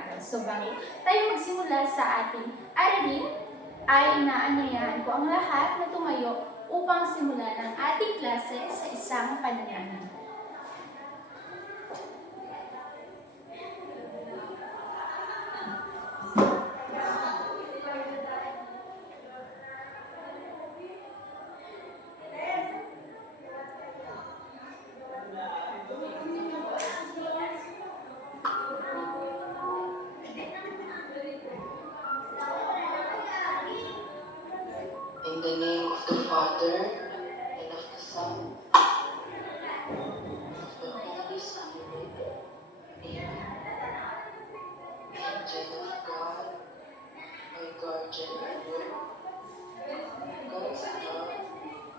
araw. So bago tayo magsimula sa ating aralin, ay inaanyayahan ko ang lahat na tumayo upang simulan ang ating klase sa isang panalangin. In the name of the Father, and of the Son, and of the Holy Spirit. Amen. Angel of God, my guardian and Lord, God's love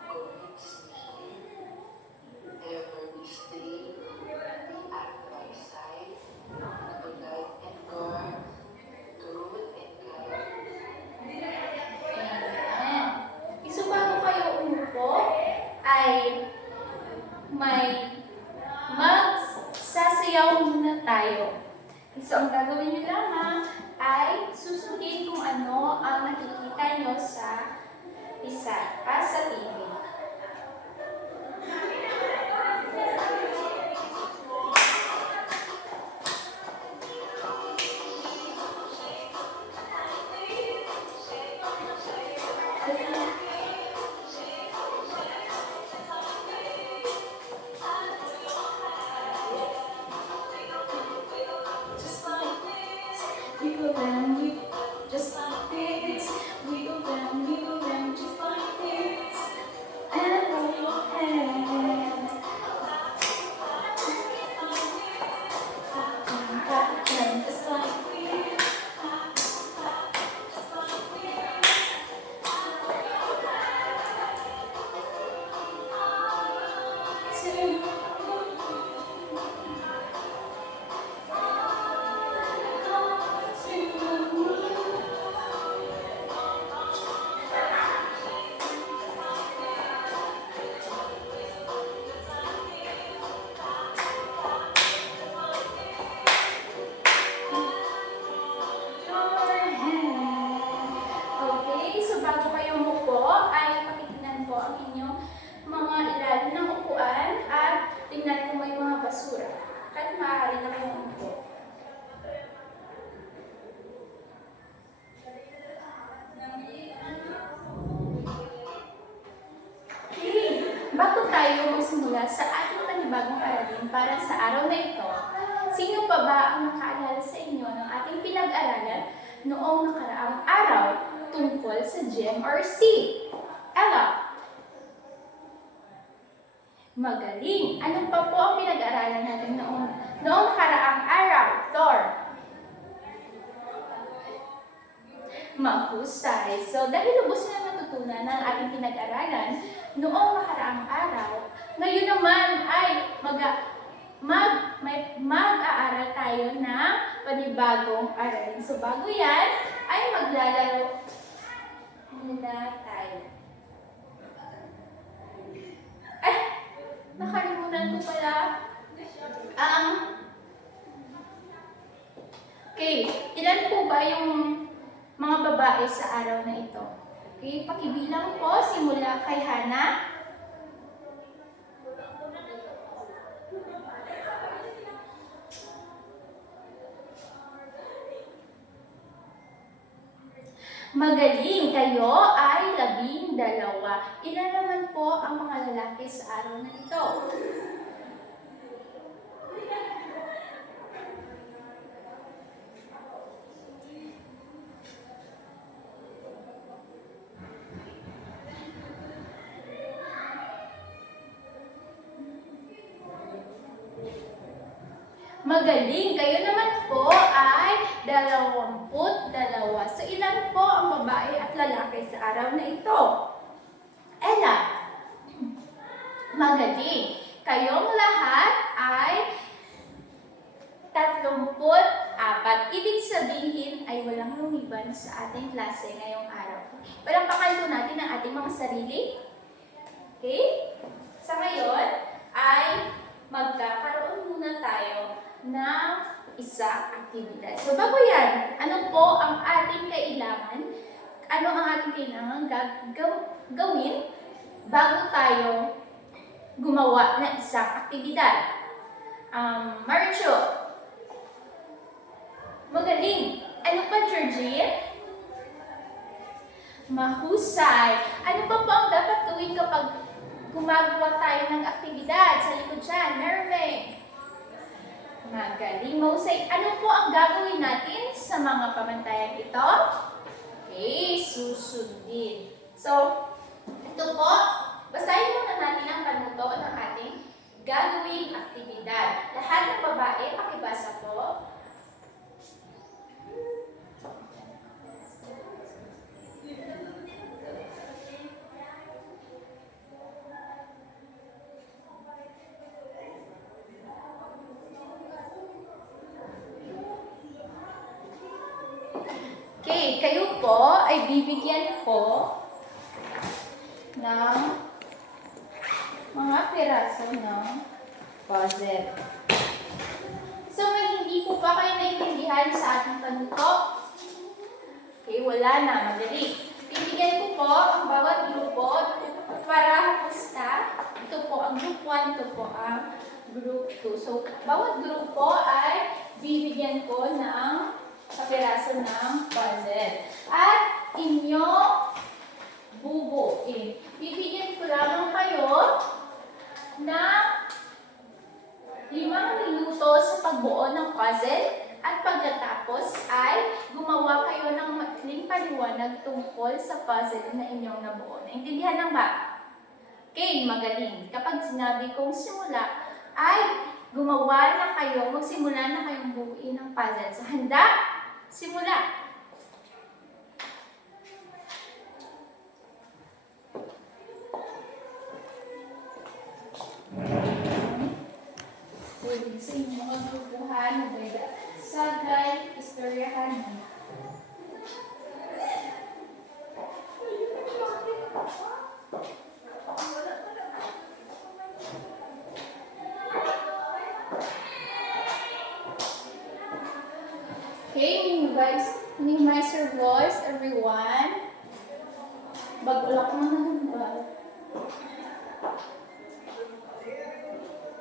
comforts me here. Ever this day, be at my side, to guide and guard, to rule and guide. Amen. So bago kayo umupo, ay may magsasayaw muna tayo. So ang gagawin nyo lamang ay susundin kung ano ang nakikita nyo sa sa TV. We go round, just like this. We go round, just like this. And I hold your hand. Just like this. Okay, so bago kayo umupo, ay pakitignan po ang inyong mga ilalim ng upuan at tingnan kung may mga basura. At maaari na kayong umupo. Okay, bago tayo magsimula sa ating panibagong aralin para sa araw na ito, sino pa ba ang nakaalala sa inyo ng ating pinag-aralan noong nakaraang araw tungkol sa GMRC? Ella? Magaling! Ano pa po ang pinag-aralan natin noong nakaraang araw? Thor? Mahusay. So, dahil lubos na natutunan ng ating pinag-aralan noong nakaraang araw, ngayon naman ay mag-aaral tayo ng panibagong aralin. So, bago yan, ay maglalaro muna tayo. Ay! Nakalimutan ko pala ang... Okay, ilan po ba yung mga babae sa araw na ito? Okay, pakibilang po simula kay Hana. Magaling! Kayo ay 12. Ilan naman po ang mga lalaki sa araw na ito? Magaling! Kayo naman po ay 22. So, ilan po ang babae at lalaki sa araw na ito? Ella? Magaling! Kayong lahat ay 34. Ibig sabihin ay walang lumiban sa ating klase ngayong araw. Palampakan po natin ang ating mga sarili. Okay? Sa ngayon ay magkakaroon muna tayo ng isang aktibidad. So bago yan, ano po ang ating kailangan? Ano ang ating kailangan gawin bago tayo gumawa ng isang aktibidad? Marcho, magaling. Ano pa, Georgie? Mahusay. Ano pa po ang dapat gawin kapag gumagawa tayo ng aktibidad? Sa likod dyan, Mermaid. Magaling, mahusay. Ano po ang gagawin natin sa mga pamantayan ito? Okay, susundin. So, ito po, basahin muna natin ang panuto ng ating gagawing aktibidad. Lahat ng babae, pakibasa po. Okay, kayo po ay bibigyan ko ng mga piraso ng puzzle. So, may hindi po pa kayo naiintindihan sa ating panuto? Okay, wala na. Madali. Bibigyan ko po ang bawat grupo para pusta. Ito po ang group 1, ito po ang group 2. So, bawat grupo ay bibigyan ko ng kapiraso ng puzzle. At inyo bubuin. Bibigyan ko lamang kayo ng 5 minuto sa pagbuo ng puzzle at pagkatapos ay gumawa kayo ng maikling paliwanag tungkol sa puzzle na inyong nabuo. Naintindihan lang ba? Okay, magaling. Kapag sinabi kong simula, ay gumawa na kayo, magsimula na kayong buuin ng puzzle. So, handa? Simula! Pwede sa inyong mga grupuhan na sagay, istoryahan mo. Okay, minimize your voice, everyone. Bagulak mo na naman.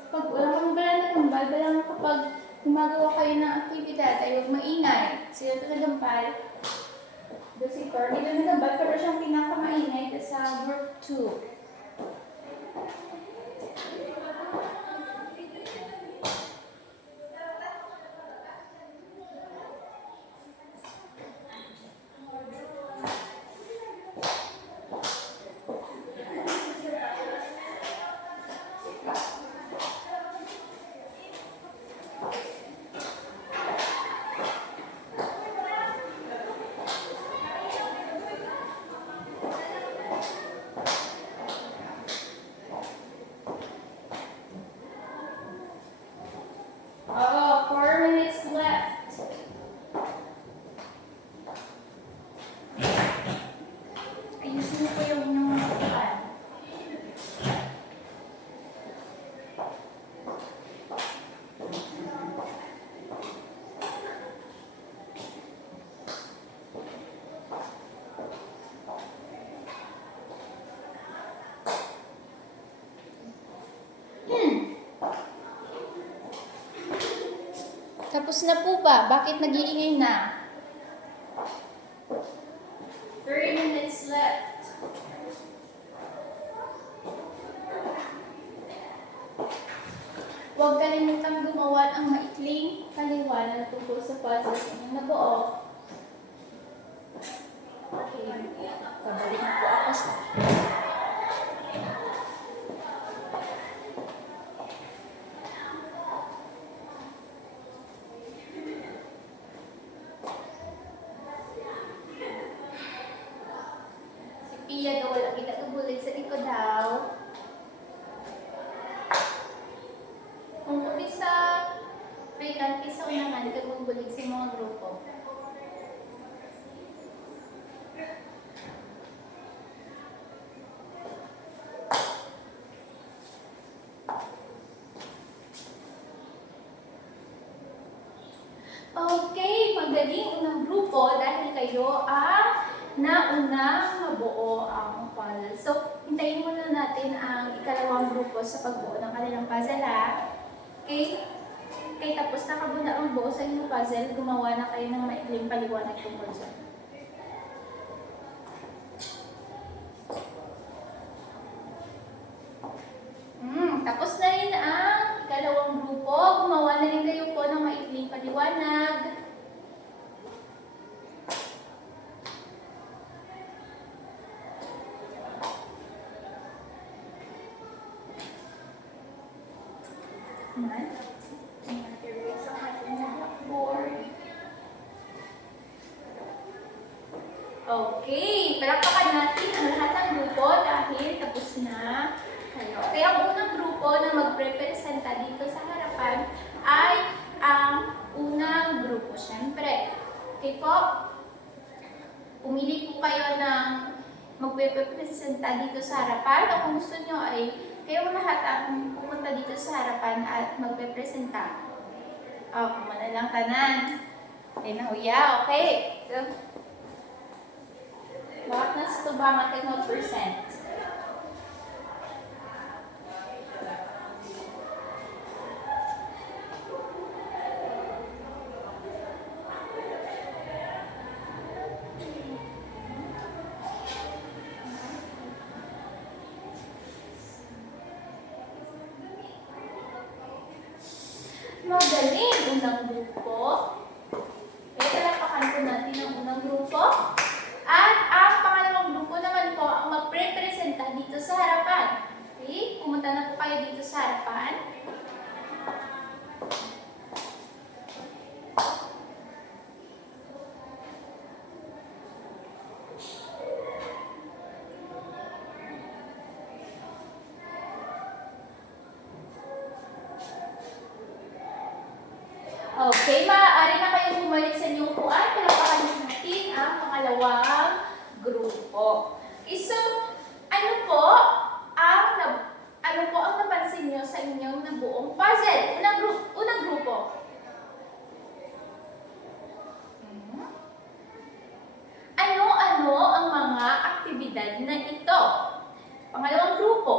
Pag wala kang bala na gambal, bala mo kapag gumagawa kayo ng aktibidad, ay huwag maingay. Sila ito nagambal. Doon si Corny ito nagambal, pero siyang pinakamaingay sa group 2. Oh, 4 minutes left. Ayusin niyo po yung inyong mga upuan. Tapos na po ba? Bakit nag-iingay na? 3 minutes left. Huwag kalimutang gumawa ng maikling paliwanag tungkol sa puzzle na nabuo. Okay. Pabalik na po ako sa... Iya daw wala kita tubulig sa likod daw. Kung puti sa freelance sa unahan, kagbubulig sa mga grupo. Okay, magaling unang grupo dahil kayo ang naunang mabuo ang puzzle. So, hintayin muna natin ang ikalawang grupo sa pagbuo ng kanilang puzzle, ha? Okay? Okay, tapos nakabuo na ang buo sa inyong puzzle, gumawa na kayo ng maikling paliwanag tungkol dyan. Tapos na rin ang ikalawang grupo. Gumawa na rin kayo po ng maikling paliwanag. Sa ating blackboard. Okay, palakpakan natin ang lahat ng grupo dahil tapos na kayo. Okay, ang unang grupo na magre-presenta dito sa harapan ay ang unang grupo, syempre. Okay po? Pumili po kayo ng magre-presenta dito sa harapan. O kung gusto nyo ay kayong lahat ang pupunta dito sa harapan at magre-presenta. Kumana lang tanan. Okay, nahuya. Okay. So, bakit na sa tuba matay mo percent? Magaling! Unang grupo. Okay, talapakan po natin ang unang grupo. At ang pangalawang grupo naman po ang magre-presenta dito sa harapan. Okay, pumunta na po kayo dito sa harapan. Okay, maaari na kayong bumalik sa inyong upuan. Palakpakan natin ang pangalawang grupo. Okay, so, ano po ang napansin nyo sa inyong nabuong puzzle? Unang grupo. Ano-ano ang mga aktibidad na ito? Pangalawang grupo.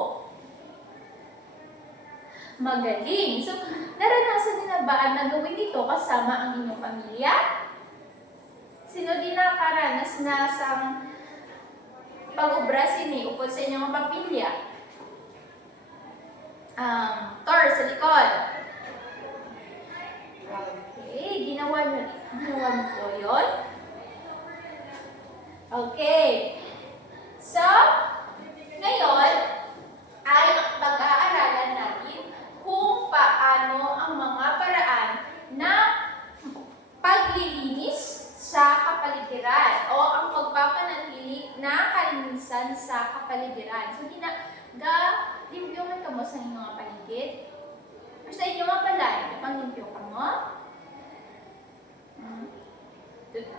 Magaling. So, naranasan niyo na ba na gawin ito kasama ang inyong pamilya? Sino din nakaranas na sa pag-ubra ukol sa inyong pamilya? Tor, sa likod. Okay, ginawa niyo po yun? Okay. So, ngayon, ay pag-aaralan natin kung paano ang mga paraan na paglilinis sa kapaligiran o ang pagpapanatili na kalinisan sa kapaligiran. So, limpyo ka mo sa inyong mga paligid. O sa inyong mga balay, panglimpyo ka mo.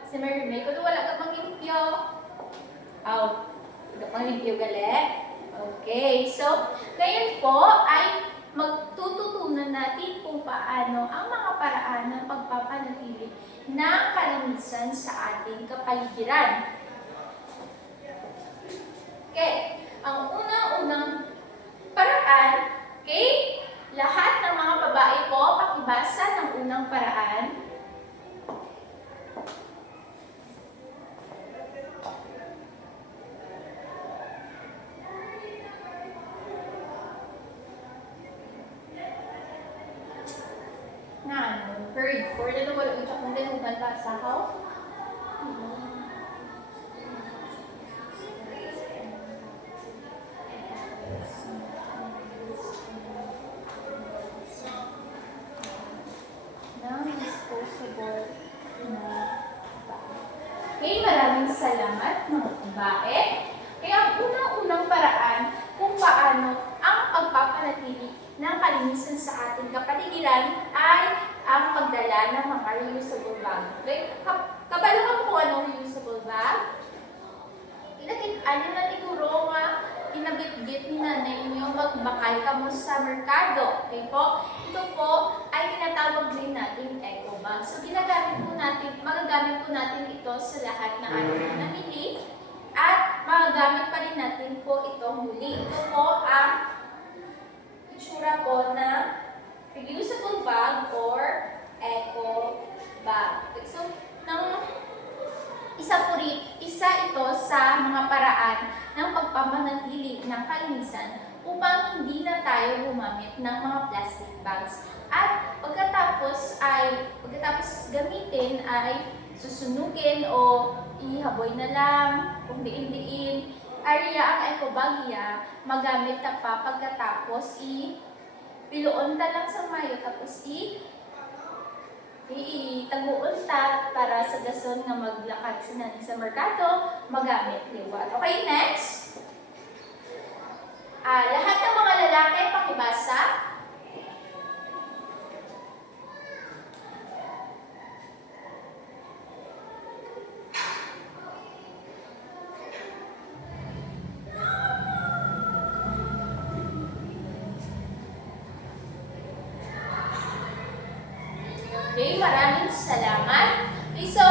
Si Mary May, kung wala ka panglimpyo. Panglimpyo gali. Okay, so, ngayon po ay magtututunan natin kung paano ang mga paraan ng pagpapanatili ng kalinisan sa ating kapaligiran. Okay, ang unang paraan, okay, lahat ng mga babae po, pakibasa ng unang paraan. Third, for na wala ito kung din human ba sa how? Non-disposable na bae. Okay, maraming salamat mga babae. Kaya ang unang-unang paraan kung paano ang pagpapanatili ng kalinisan sa ating kapaligiran ay ang pagdala ng mga reusable bag. Okay? Kabalo ka po anong reusable bag? Ano na siguro nga pinabitbit ni nanay niyo magbakal ka mo sa merkado. Okay po? Ito po ay tinatawag din natin eco bag. So, magagamit po natin ito sa lahat na ating namili at magagamit pa rin natin po ito muli. Ito po ang itsura po na reusable bag or eco bag. So, isa ito sa mga paraan ng pagpapanatili ng kalinisan upang hindi na tayo gumamit ng mga plastic bags. At pagkatapos gamitin ay susunugin o ihaboy na lang, kung diin-diin. Ang eco bag magamit na pa pagkatapos piluon ta lang sa mayo tapos itaguunta para sa dason nga maglakad sa merkado, magamit liwat. Okay, next. Lahat ng mga lalaki, pakibasa. Okay, maraming salamat. Okay, so,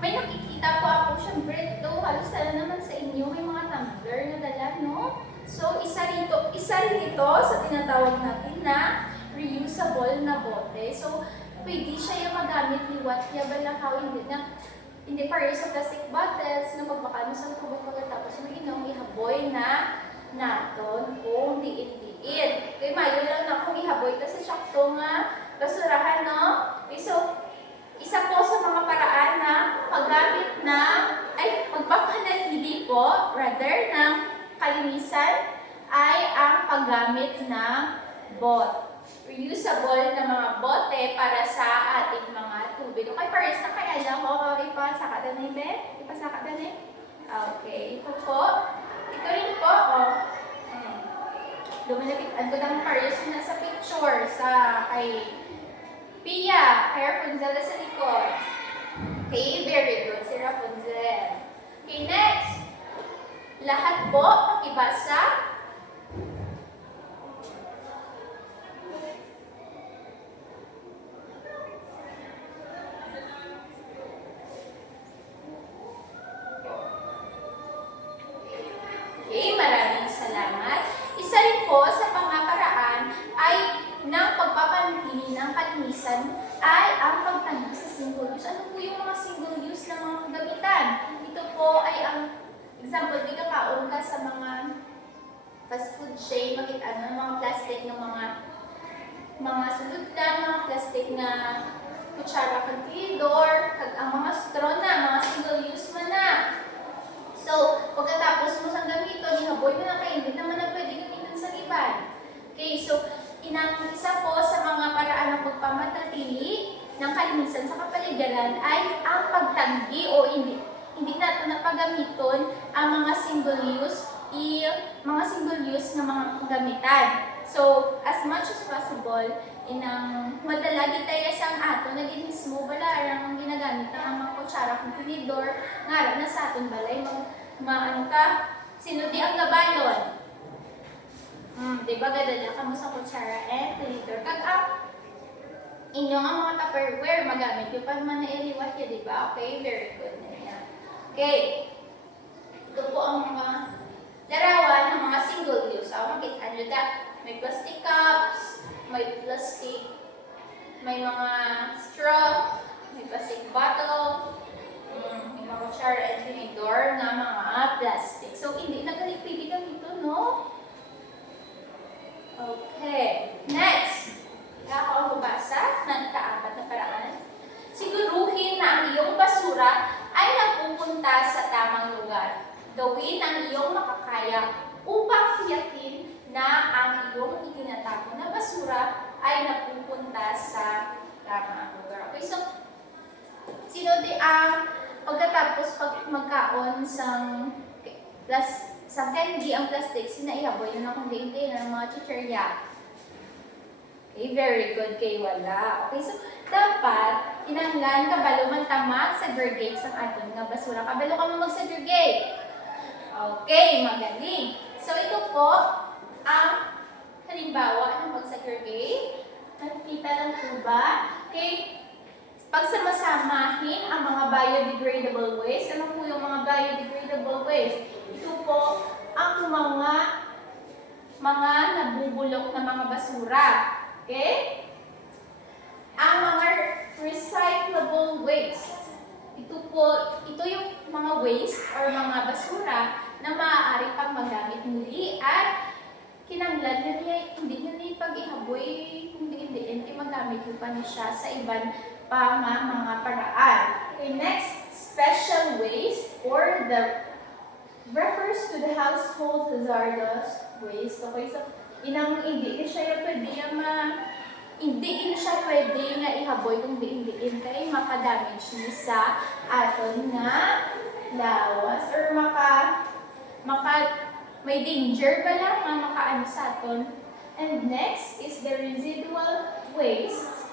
may nakikita po ako, syempre ito, halos tala naman sa inyo, may mga tumbler na dala, no? So, isa rin ito sa tinatawag natin na reusable na bote. So, pwede siya yung magamit liwat, balakaw, hindi pareho sa plastic bottles na magbaka mo sa tubig pagkatapos mo ihaboy na naton kung diin-diin. Okay, mayo lang na kung ihaboy kasi sakto nga basurahan, no? Okay, so, isa po sa mga paraan na pagpapanatili po, rather, ng kalinisan, ay ang paggamit ng reusable na mga bote para sa ating mga tubig. Okay, pares na kaya lang ko, ipasaka na ni Ben? Ipasaka na ni? Okay, ito po. Ito rin po, lumalapitan ko ng pares na sa picture sa kay Pia, kay Rapunzel sa likod. Okay, very good si Rapunzel. Okay, next. Lahat po, pakibasa. Okay, maraming salamat. Isa rin po sa pamamaraan ay ng pagpapanatili ng kalinisan ay ang pagtanim sa single use. Ano po yung mga single use na mga kagamitan? Ito po ay ang example, di kakaon ka sa mga fast food chain, makita ng mga plastic ng mga sulod na, mga plastic na kutsara kag tidor, kag ang mga straw na, mga single use man na. So, pagkatapos mo sang gamiton, ihaboy mo na kayo, hindi naman na pwede gamitin sa iban. Okay, so, isa po sa mga paraan ng pagpamanatili ng kalinisan sa kapaligiran ay ang pagtanggi o hindi natin napagamiton ang mga single use na mga gamitan. So, as much as possible, madalagi tayo sa ato, naging mismo bala ang ginagamit ng mga kutsara kung tinidor, nga na sa aton balay, sinudi ang gabalon. Diba gadala ka mo sa kutsara and tinidor. Kag inyo nga mga Tupperware, magamit yung pag manailiwat yun, diba? Okay, very good na yan. Okay. Ito po ang mga larawan ng mga single use. Makita nyo may plastic cups, may mga straw, may plastic bottle, may mga kutsara and tinidor na mga plastic. So, hindi na pwede gamito, no? Okay. Next. Kaya ako mabasa ng kaapat na paraan. Siguruhin na ang iyong basura ay napupunta sa tamang lugar. Gawin ang iyong makakaya upang tiyakin na ang iyong itinatapon na basura ay napupunta sa tamang lugar. Okay, so, pagkatapos magkaon sa candy ang plastic, sinaihaboy na kung hindi ng mga chicherya. Okay, very good kay wala. Okay, so dapat inanglan kabalo man tamag segregate sa aton nga basura. Kabalo ka mo mag-segregate. Okay, magaling. So ito po ang halimbawa ng mag-segregate. Nakikita lang po ba? Okay, pagsamasamahin ang mga biodegradable waste. Ano po yung mga biodegradable waste? Ito po ang mga nabubulok na mga basura. Okay? Ang mga recyclable waste. Ito yung mga waste or mga basura na maaari pang magamit muli at kinanglan hindi nyo na ipag-ihaboy, hindi magamit nyo pa na siya sa ibang mga paraan. Okay, next, special waste or the refers to the household hazardous waste. Okay, so hindi siya pwede nga ihaboy kung diin kay makadamage niya sa aton nga lawas or may danger ba lang nga makaano sa aton. And next is the residual waste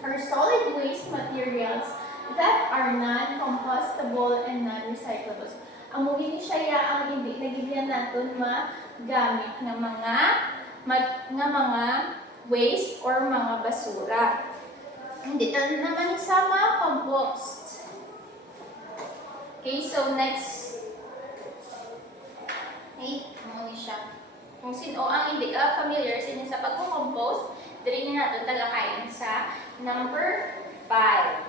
or solid waste materials that are non-compostable and non-recyclable. Amuhin ni siya ang hindi nagigyan natin magamit ng mga waste or mga basura. Hindi naman isama compost. Okay, so next. Okay, amuhin siya. Kung sino ang hindi ka familiar sa pagko-compost, dili na natin talakayin sa number 5.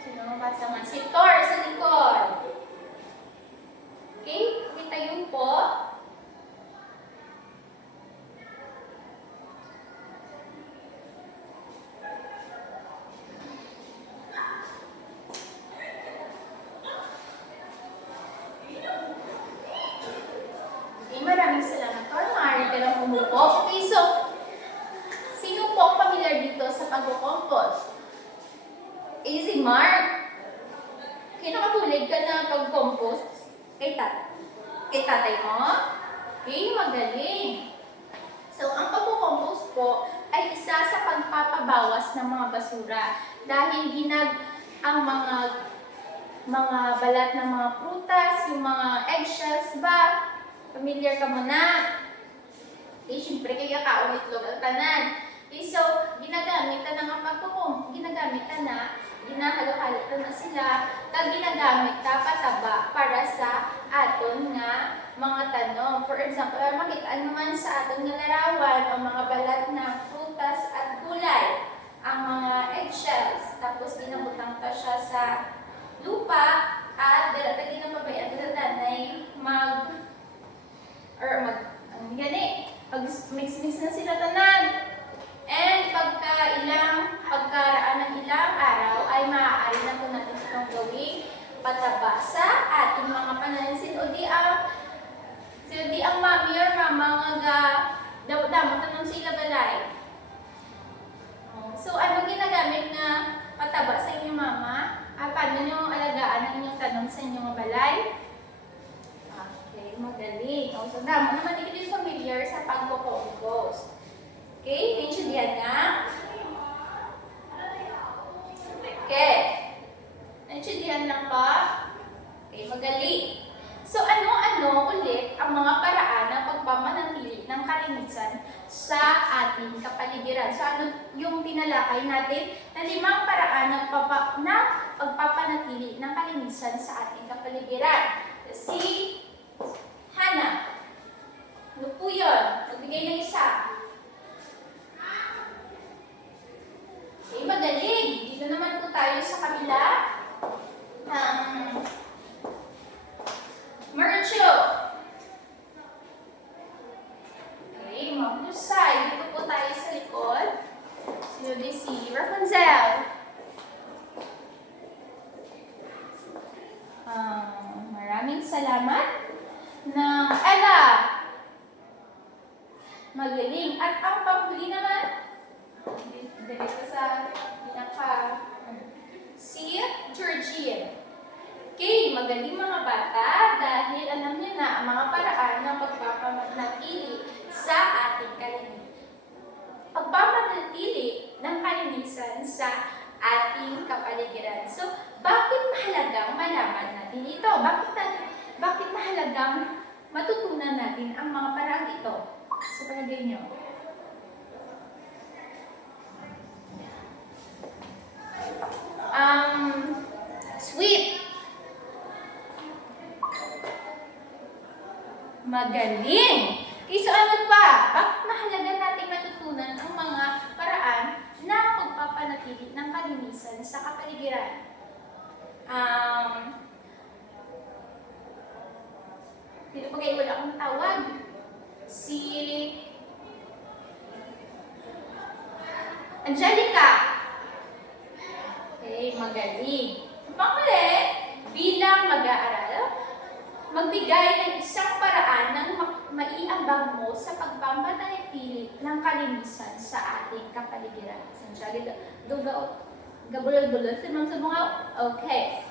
Sino mabasa man? Si Thor sa likod. Okay, kita yun po. Maraming salamat, Thor. Maaari ka lang umupo. Okay, so, sino po ang familiar dito sa pag-compost? Easy, Mark. Kinakabulig ka na pag-compost kay tatay mo? Okay, magaling. So, ang pag-compost po ay isa sa pagpapabawas ng mga basura dahil ang mga balat ng mga prutas, yung mga eggshells ba, familiar ka mo na. Eh, syempre, kaya kaumitlog ang tanan. Okay, so, ginagamitan na, ginahalo-halo na sila, ginagamit pataba para sa aton nga mga tanong. For example, makita naman sa aton nga larawan ang mga balat ng prutas at gulay, ang mga eggshells, tapos ginabutang pa siya sa lupa, at dalatagin na pabayaan dalanay mag-mix na sila tanan. And pagkaraan ng ilang araw ay maaari na po natin itong gawing pataba sa ating mga panansin o di ang mami or mama nga damot tanong sila balay. So ano ginagamit na pataba sa inyong mama? Paano nyo alagaan ang inyong tanong sa inyong balay? Okay, magaling. So damo naman hindi familiar sa pagko-compost. Okay, naintindihan na? Okay. Naintindihan lang ba? Okay, magaling. So, ano-ano ulit ang mga paraan ng pagpapanatili ng kalinisan sa ating kapaligiran? So, ano yung tinalakay natin na 5 paraan ng pagpapanatili ng kalinisan sa ating kapaligiran? Si Hannah. Ano po yun? Magbigay ng isa. Okay, magaling. Dito naman po tayo sa kabila. Mercho. Okay, mahusay. Dito po tayo sa likod. Sino din si Rapunzel? Maraming salamat. Ella. Magaling. At ang panghuli naman, dito sa si Georgine. Okay, magaling mga bata dahil alam niyo na ang mga paraan ng pagpapanatili sa ating kalinisan. Pagpapanatili ng kalinisan sa ating kapaligiran. So, bakit mahalagang malaman natin ito? Bakit mahalagang matutunan natin ang mga paraan ito? Sa palagay niyo? Magaling! Okay, so ano pa? Bakit mahalaga nating matutunan ang mga paraan na pagpapanatili ng kalinisan sa kapaligiran? Dito pa kayo wala akong tawag. Si Angelica. Okay, magaling. Panghuli, bilang mag-aaral, magbigay ng isang paraan ng maiambag mo sa pagpapanatili ng kalinisan sa ating kapaligiran. Essentially, gabulol-bulol sa mga sabungaw. Okay.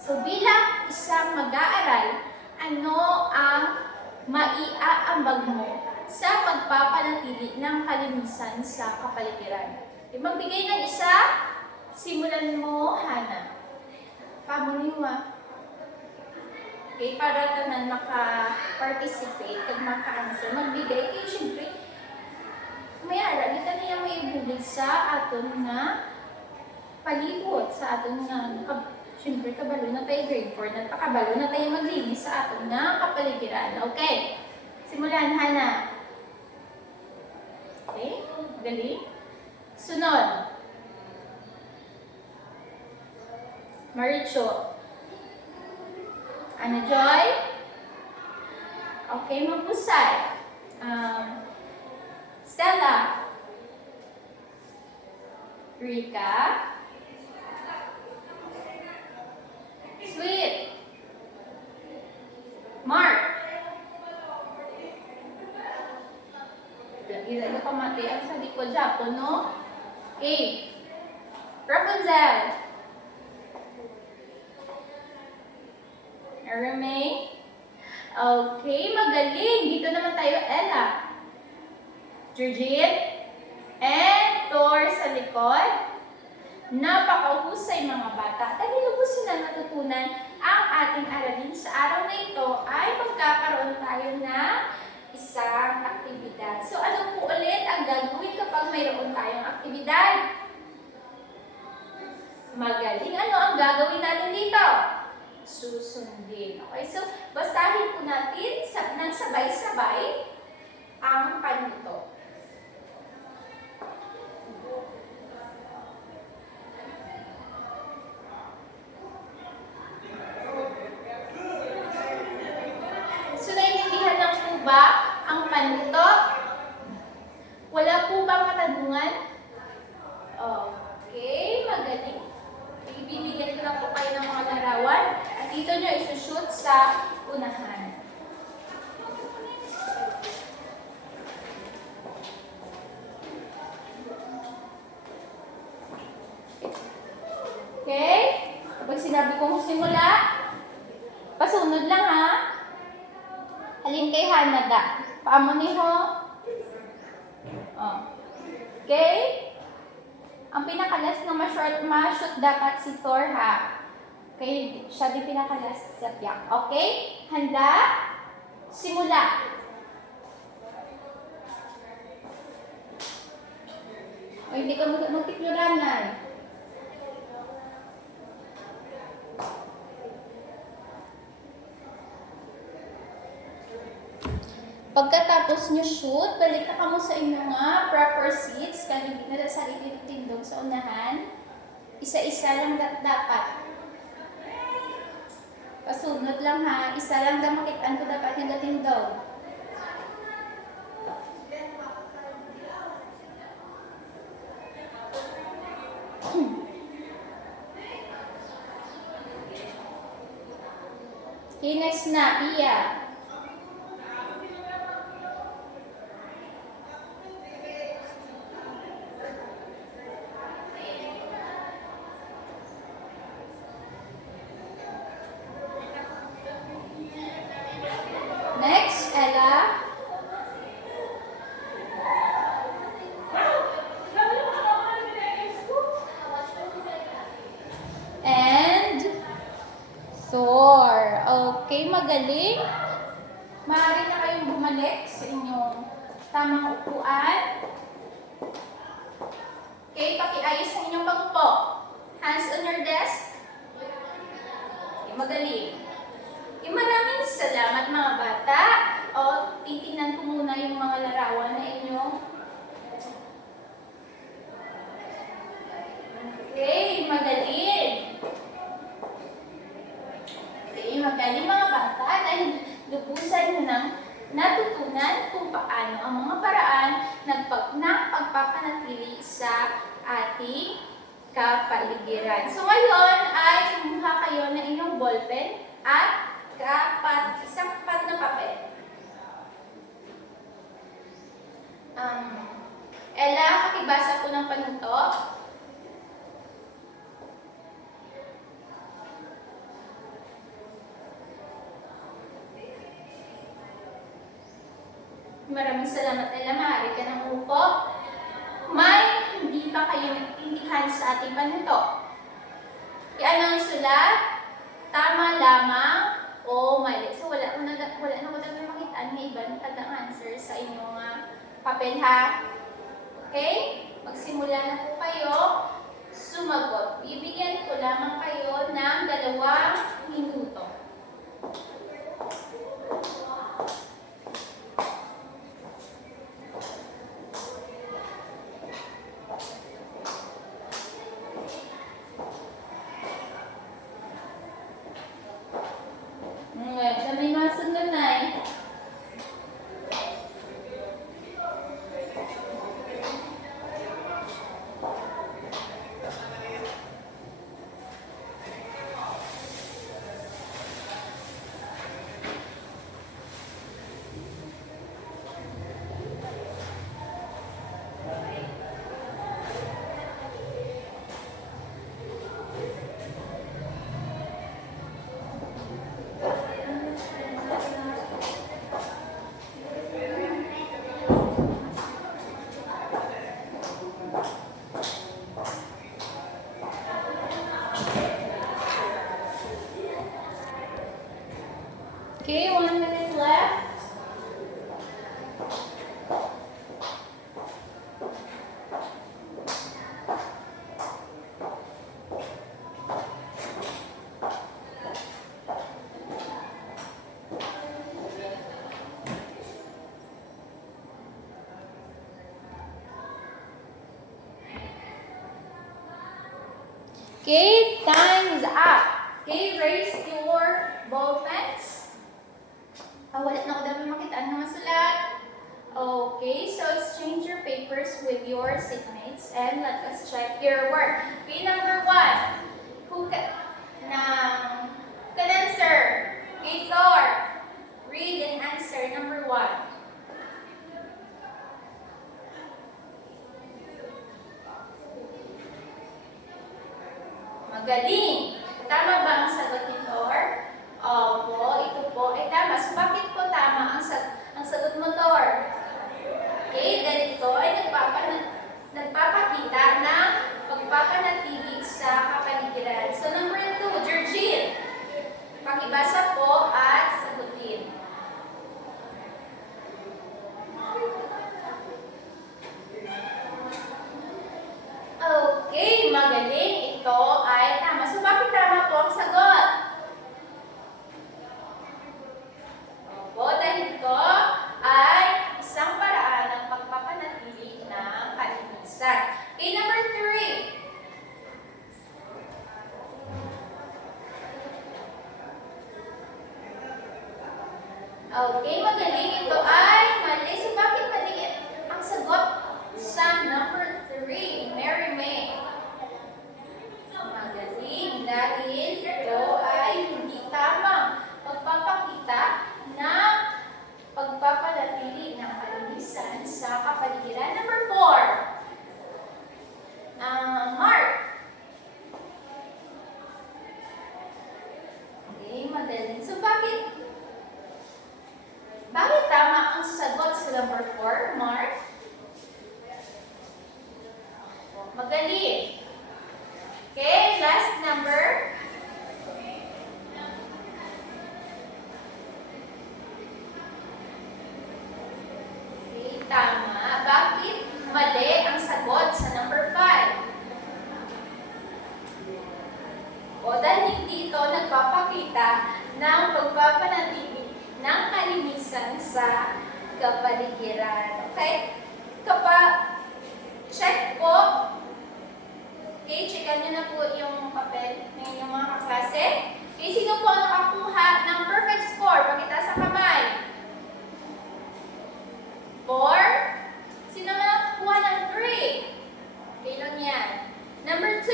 So, bilang isang mag-aaral, ano ang maiaambag mo sa pagpapanatili ng kalinisan sa kapaligiran? Magbigay ng isa, simulan mo, Hana. Pamuniwa. Okay, para tanan maka-participate kag maka-answer, magbigay kayo syempre. Mayara, kita niya may ibugid sa aton nga palibot, sa aton nga syempre kabalo na tayo grade 4, napakabalo na tayo maglinis sa aton nga kapaligiran. Okay, simulan, Hana. Okay, galing. Sunod. Maricho. Ana Joy? Okay, Mapusay. Stella. Rika. Sweet. Mark. Ila pa mati ang sa likod Japon, no? Okay. Rapunzel. Remain. Okay, magaling. Dito naman tayo, Ella. Georgine. And Thor sa likod. Napakahusay mga bata. Dahil lubos na natutunan ang ating aralin sa araw na ito ay magkakaroon tayo ng isang aktibidad. So, ano po ulit ang gagawin kapag mayroon tayong aktibidad? Magaling. Ano ang gagawin natin dito? Susundin. Okay, so basahin po natin ng sabay-sabay ang panito. So, naiintindihan lang po ba ang panito? Wala po bang katanungan? Okay, magaling. Ibibigyan ko lang po kayo ng mga larawan at dito nyo isushoot sa unahan. Okay? Kapag sinabi kong simula, pasunod lang ha. Halin kay Hanada. Paamo ni ho. Okay? Ang pinakalas na ma-shoot dapat si Thor ha. Okay? Siya din pinakalas sa tiyak. Okay? Handa? Simula. O hindi ka magtikluranan. Pagkatapos nyo shoot, balik na kamo sa inyong mga proper seats. Kaligid na sa tindog sa unahan. Isa-isa lang dapat. Pasunod lang ha. Isa lang na makitaan ko dapat yung tindog. Okay, next na. Iya. Next, Ella. And Thor. Okay, magaling. Maaari na kayong bumalik sa inyong tamang upuan. Okay, pakiayos sa inyong pagpo. Hands on your desk. Okay, magaling. Maraming salamat mga bata. O, kapaligiran. So ngayon ay kumuha kayo ng inyong ballpen at isang kapat na papel. Ella, pakibasa po ng panuto. Maraming salamat, Ella. Maaari ka ng upo. May hindi pa kayo naintindihan sa ating panuto. Yan ang sulat, tama lamang o mali. So wala na ko na makita ang ibang taga-answer sa inyong papel ha. Okay? Magsimula na po kayo sumagot. Bibigyan ko lamang kayo ng 2 minuto. May masunod na eh. Okay, 1 minute left. Okay, time is up. Okay, raise your ball pens. Wala na ko dami makita ang mga sulat. Okay, so exchange your papers with your seatmates and let us check your work. Okay, number 1. Who can answer? Okay, Thor. Read and answer number 1. Magaling! Tama ba ang sagot ni Thor? Opo, ito po ay tama. So, bakit po tama ang sagot mo, Thor? Okay, dahil ito ay nagpapakita ng pagpapanatili sa kapaligiran. So, number 2, Georgine. Pakibasa po at sagutin. Okay, magaling. Ito ay tama. So, bakit tama po ang sagot? Opo, dahil ito ay isang paraan ng pagpapanatili ng kalinisan. Okay, number 3. Okay, magaling. Ito ay mali. So, bakit mali ang sagot sa number 3, Mary May? Magaling. Dahil ito ay hindi tama. Pagpapakita ng pagpapanatili ng kalinisan sa kapaligiran. Number 4. Mark. Okay, magaling. So, bakit tama ang sagot sa number 4, Mark? Magaling. Okay, last number. Okay, tama. Bakit mali ang sagot sa number 5? O dahil hindi ito nagpapakita ng pagpapanatili ng kalinisan sa kapaligiran. Okay? Kapag check po, okay, checkan nyo na po yung papel ng inyong mga kaklase. Okay, sino po ang nakakuha ng perfect score? Pakita sa kamay. 4. Sino ang nakakuha ng 3? Okay lang yan. Number 2.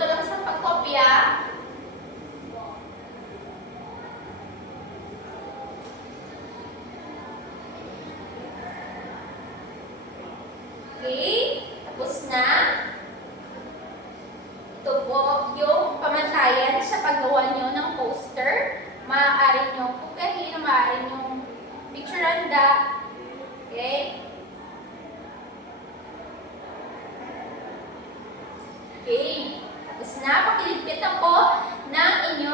minuto lang sa pagkopya. Okay, tapos na. Ito po yung pamantayan sa paggawa nyo ng poster. Maaari nyo kukahin, maaari nyo picturanda. Okay? Okay. Tapos na, pakiligpit na po ng inyong